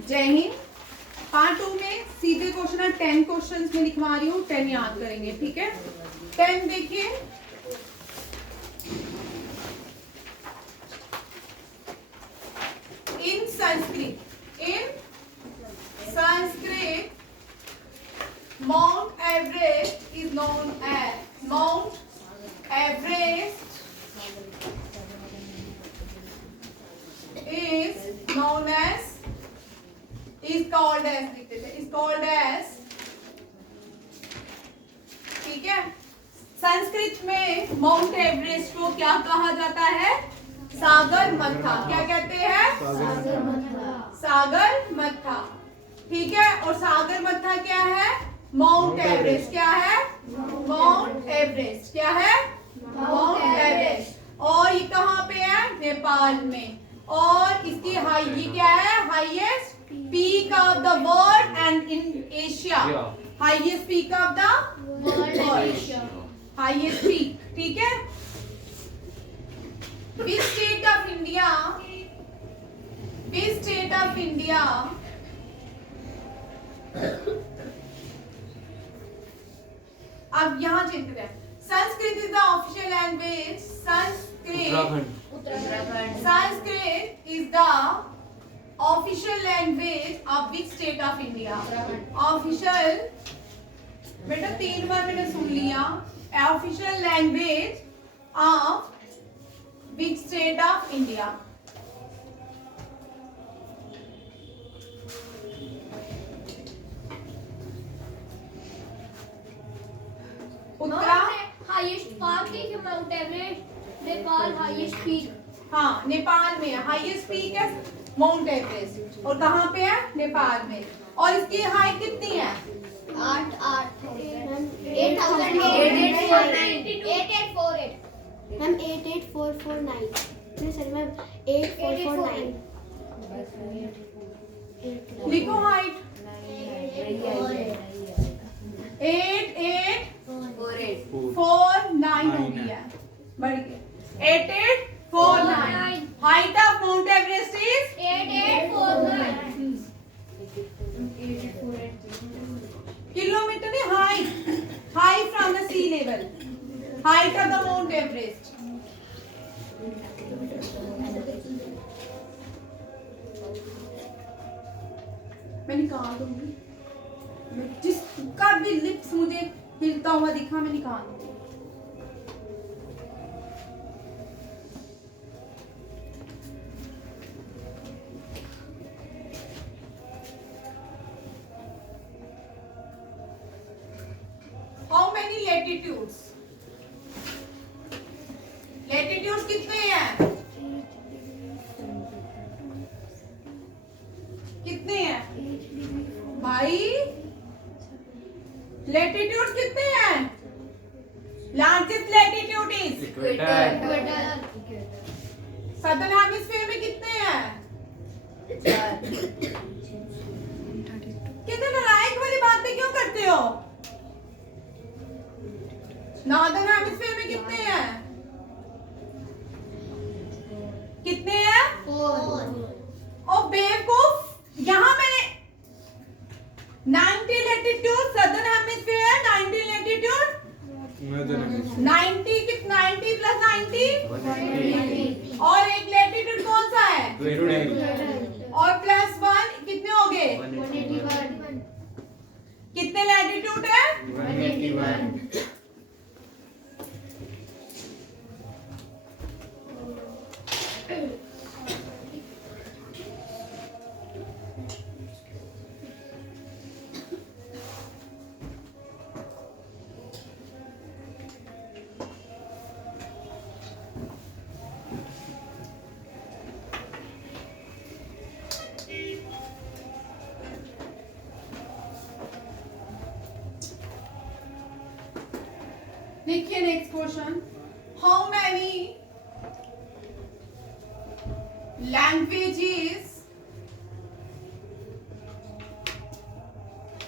जय हिंद। पार्ट 2 में सीधे क्वेश्चन है, 10 क्वेश्चंस में लिखवा रही हूँ, 10 याद करेंगे, ठीक है। 10 देखिए, in Sanskrit Mount Everest is known as Mount Everest is known as is called as लिखते थे is called as, ठीक है। संस्कृत में माउंट एवरेस्ट को क्या कहा जाता है? सागर मत्था। क्या कहते हैं? सागर मत्था। सागर मत्था, ठीक है। और सागर मत्था क्या है? Mount Everest. क्या है? Mount Everest. क्या है? Mount Everest. और ये कहाँ पे है? नेपाल में। और इसकी ये क्या है? Highest peak of the world and in Asia. Highest peak of the world, highest peak, ठीक है। Which state of India, which state of India अब यहाँ चेंज करें। Sanskrit is the official language. Sanskrit Sanskrit is the official language of which state of India? Official, बेटा 3 बार मैंने सुन लिया। Official language of which state of India? Uttara highest park है Mount Everest, Nepal highest peak. हाँ, नेपाल में है हाईएस्ट पीक है Mount Everest. और कहाँ पे है? नेपाल में। और इसकी हाइट कितनी है? 8849। लिखो हाइट। 8849 हो गई है, बढ़ गया 8849। Height of Mount Everest is 8849 kilometre नहीं, height from the sea level, height of the Mount Everest. मैं निकाल दूंगी, जिसका भी लिप्स मुझे हिलता हुआ दिखा मैं निकाल दूंगी। How many latitudes? Latitudes कितने हैं? कितने हैं भाई? Latitudes कितने हैं? Largest latitude is equator. Southern Hemisphere में कितने हैं? कितने नालायक वाली बातें क्यों करते हो? नॉर्दर्न हेमिस्फीयर में कितने हैं? कितने हैं? 4। ओ बेवकूफ, यहाँ मैंने 90 लैटिट्यूड सदर्न हेमिस्फीयर, 90 लैटिट्यूड 90 कितना 90 प्लस 90 और एक लैटिट्यूड कौन सा है? और प्लस 1 कितने हो गए? 181। कितने लैटिट्यूड है? 181। देखिए next question. How many languages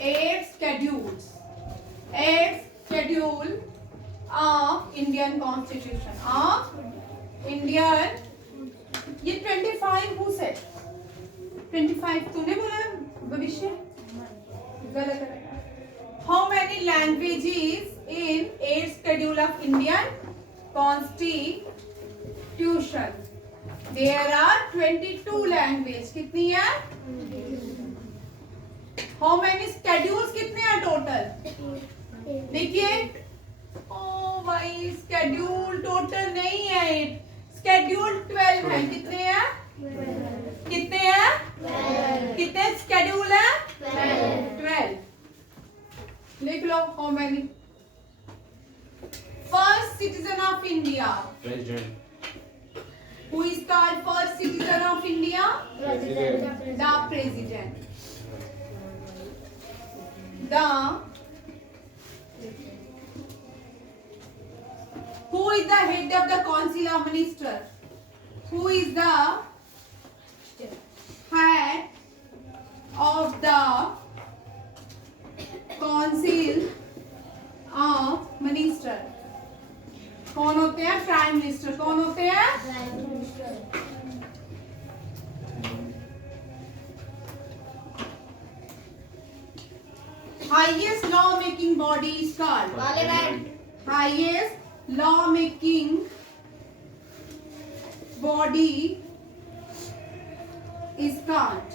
8 schedule of Indian Constitution of Indian, ये 25 who said? 25 तूने बोला भविष्य गलत है। How many languages in 8th schedule of Indian constitution? There are 22 language. कितनी है? हाउ मेनी शेड्यूल्स कितने हैं टोटल? देखिए, ओ भाई शेड्यूल टोटल नहीं है 8, शेड्यूल 12 है। कितने हैं? कितने हैं? कितने शेड्यूल है? 12। लिख लो how many. First citizen of India, President. Who is called first citizen of India? President. The president. Who is the head of the Council of Ministers? Who is the head of the Council of Ministers? कौन होते हैं? Prime minister. कौन होते हैं? Highest law making body is called Parliament. highest law making body is called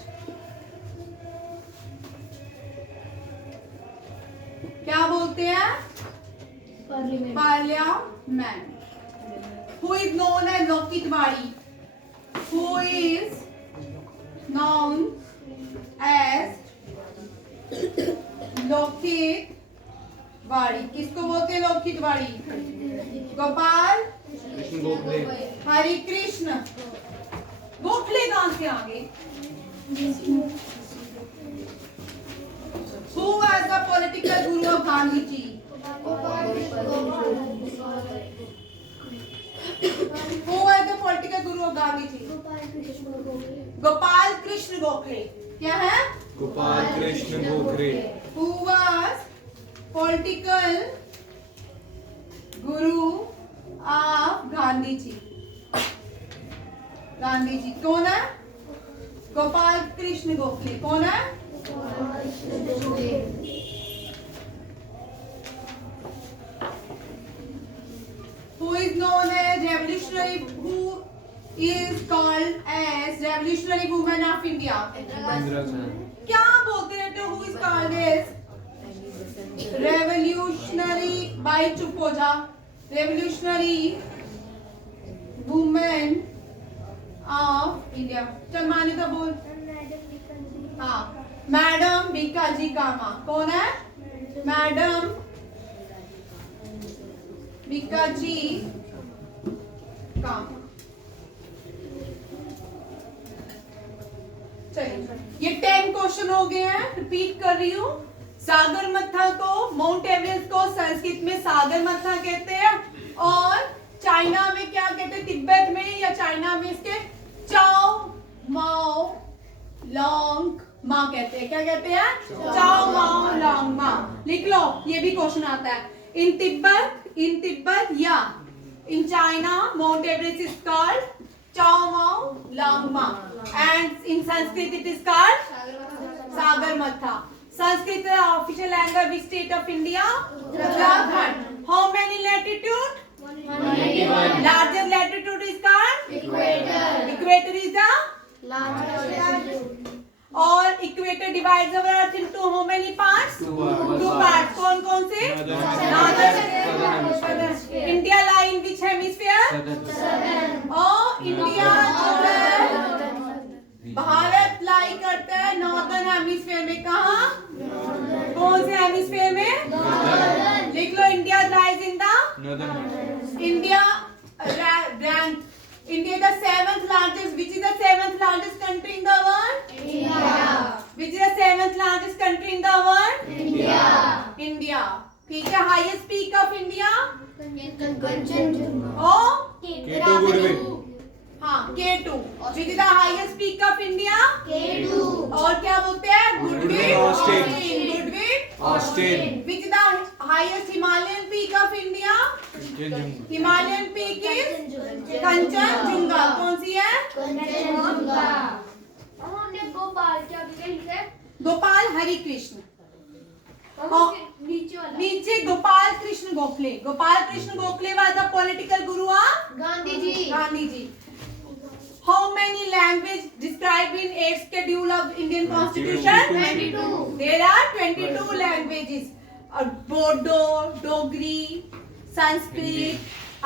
क्या बोलते हैं? Parliament. Parliament. Who is known as लोकित वाड़ी? Who is known as लोकित वाड़ी? किसको बोलते हैं लोकित वाड़ी? गोपाल कृष्ण गोखले. हरि कृष्ण गोखले कहां से आ गए? Who was the political guru of Gandhi ji? Who was the political guru of Gandhi ji? Gopal Krishna Gokhale. क्या है? Gopal Krishna Gokhale. Who was political guru of Gandhi ji? Gandhi ji कौन है? गोपाल कृष्ण गोखले। कौन है? Who is known as revolutionary? Who is called as revolutionary woman of India? Indira Gandhi. क्या बोलते रहते हो? Who is called as revolutionary? भाई चुप हो जा। revolutionary woman of India। चल मान्यता बोल। हाँ, मैडम बीकाजी कामा। कौन है? मैडम बीकाजी कामा। चलिए, ये 10 क्वेश्चन हो गए हैं। रिपीट कर रही हूँ। सागरमाथा को, माउंट एवरेस्ट को संस्कृत में सागरमाथा कहते हैं और चाइना में क्या कहते हैं? तिब्बत में या चाइना में इसके चाओ माओ लॉन्ग मा कहते हैं। क्या कहते हैं? चाओ माओ लॉन्ग मा। लिख लो, ये भी क्वेश्चन आता है। इन तिब्बत या in China mount Everest is called चाओ माओ लॉन्ग मा and in Sanskrit it is called Sagarmatha. Sanskrit is the official language of state of India. Uttarakhand. How many latitude? 181. Largest latitude is called Equator. Equator is the Largest. और equator divides our earth into how many parts? Two parts. कौन कौन से? Northern. India lie in which hemisphere? और India जो है भारत लाई करता है northern hemisphere में। कहाँ? कौन से हेमिस्फीयर में? लिख लो, India lies in the India rank India the 7th largest. Which is the 7th largest country in the world? India. Which is the 7th largest country in the world? India. India. ठीक है। Highest peak of India? Kanchenjunga. Oh, K2 Goodwin. हाँ, K2. Which is the highest peak of India? K2. और क्या बोलते हैं? Goodwin. Austin. Goodwin. Austin. Which is the highest Himalayan peak of India? Himalayan peak is Kanchenjunga। कौन सी है? Kanchenjunga. हमने 2 बार क्या लिखे? गोपाल हरि कृष्ण, और उसके नीचे वाला नीचे Gopal Krishna Gokhale. Gopal Krishna Gokhale was the political guru of Gandhi ji. Gandhi ji. How many languages described in 8th schedule of Indian Constitution? 22. There are 22 languages. Bodo, Dogri, Sanskrit,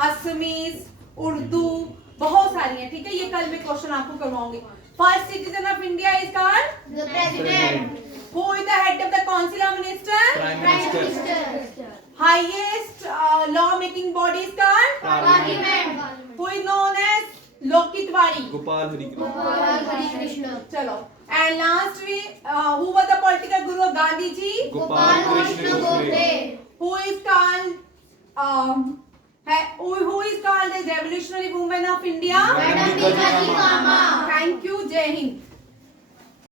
Assamese, Urdu, बहुत सारी हैं. ठीक है, ये कल मैं क्वेश्चन आपको करवाऊंगी. First citizen of India is called The president. Who is the head of the council of minister. Prime Prime Minister. Minister. Highest law making body is called Parliament. Who is known as Lokhitwadi. Gopal Hari Krishna. Gopal Hari Krishna. चलो, and last we who was the political guru of Gandhi ji. Gopal Krishna Gokhale. Who is called who is called as revolutionary woman of India? Madam Bhikaji Cama. Thank you. Jai Hind.